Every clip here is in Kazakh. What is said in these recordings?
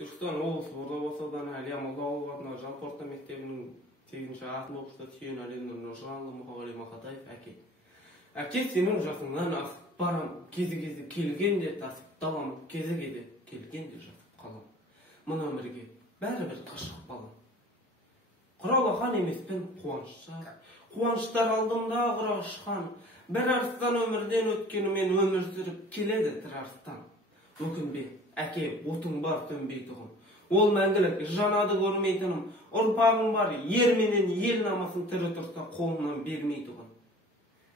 Түркістан облысы Орда болса да, Әлия Молдағұловна жалпы орта мектебінің 8-ші атын оқыста түйен әлемнің Нұржанлы Мұқағали Мақатаев әке. Әке сенің жасыңнан асып барам, кезі келген де тасып далам, кезі келген де жатып қалам. Мұн өмірге бәрібір ташқып балам. Құралақан емеспен қуаныштар алдымда құра ұшқан. Бір арыстан өмірден өткенімен өмір сүріп келеді тір арыстан. Өкінбе, әке, отың бар сөнбейтұғым. Ол мәңгілік жанады көрмейтінім. Ұрпағым бар, ер менен ел намасын тірі тұрса қолынан бермейтұғым.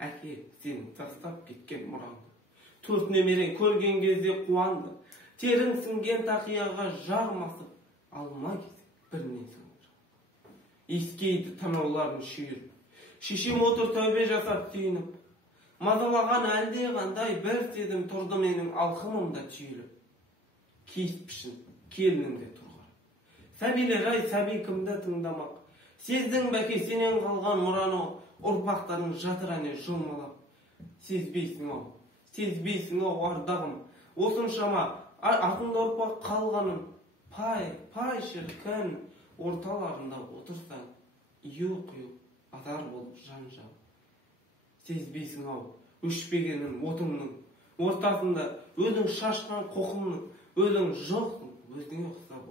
Әке, сен тастап кеткен мұранды. Төрт немерен көрген кезде қуанды. Терің сіңген тақияға жармасып, алмай кезек бірінен соң. Ескейді танауларын шүйіріп. Шешем отыр тәубе жасап түйініп. Мазалаған әлде қандай бір сезім тұрды менің алқымымда түйіліп. Кеспішін келініңде тұрғар. Сәбилер ай, сәби кімді тыңдамақ. Сездің бәке сенен қалған мұраны, ұрпақтарын жатыр әне жұлмалап. Сезбейсің ау ардағым. Осыншама атында ұрпақ қалғаным. Пай шіркін, орталарында отырсаң, ию-қию атар болып жан-жау. Сезбейсің ау, өшпегенің отыңның, ортасында өзің шашқан қоқымның, өзің жоқсың, өзіңе ұқсап